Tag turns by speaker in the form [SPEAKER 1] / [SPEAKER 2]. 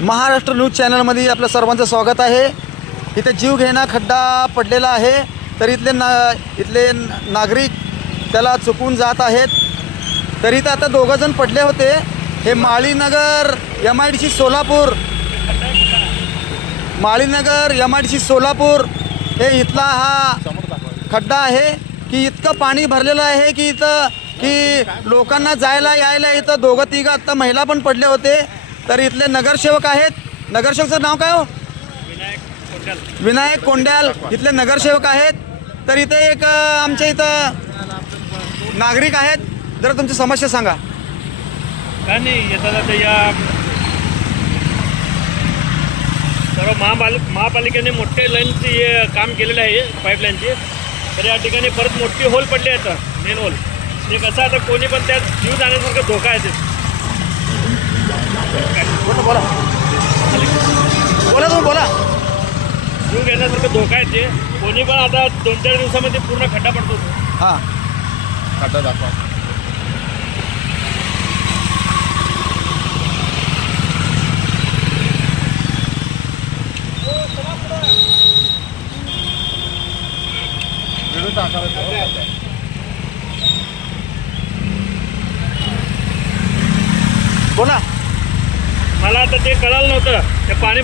[SPEAKER 1] Maharashtra news चॅनलमध्ये आपलं सर्वांचं स्वागत आहे. इथे जीवघेणा खड्डा पडलेला आहे. तर इथले ना इथले नागरिक त्याला चुकून जात आहेत. तर इथं आता दोघंजण पडले होते. हे Malinagar M I D C Solapur. Malinagar M I D C Solapur. हे इथला हा खड्डा आहे की इतकं पाणी भरलेलं आहे की इथं की लोकांना जायला यायला इथं दोघं तिघं आत्ता महिला पण पडले होते. तर इथले नगरसेवक आहेत. नगरसेवकचं नाव काय हो? विनायक कोंड्याल. इथले नगरसेवक आहेत. तर इथे एक आमच्या इथं नागरिक आहेत. जरा तुमची समस्या सांगा.
[SPEAKER 2] काय नाही येतात या सर्व महापाल महापालिकेने मोठे लाईनची काम केलेले आहे पाईपलाईनची. तर या ठिकाणी परत मोठी होल पडली आहे मेन होल ते कसं आता कोणी पण त्यात जीव जाण्यासारखं धोका आहे
[SPEAKER 1] बोला बोला. बोला तुम्ही बोला.
[SPEAKER 2] जीव घेण्यासारखं धोका आहे ते. कोणी पण आता दोन चार दिवसामध्ये पूर्ण खड्डा पडतो तो.
[SPEAKER 1] हां.
[SPEAKER 3] खड्डा दाखवा. व्हिडिओ टाकायला
[SPEAKER 1] बोला.
[SPEAKER 2] मला आता ते कळालं नव्हतं. ते पाणी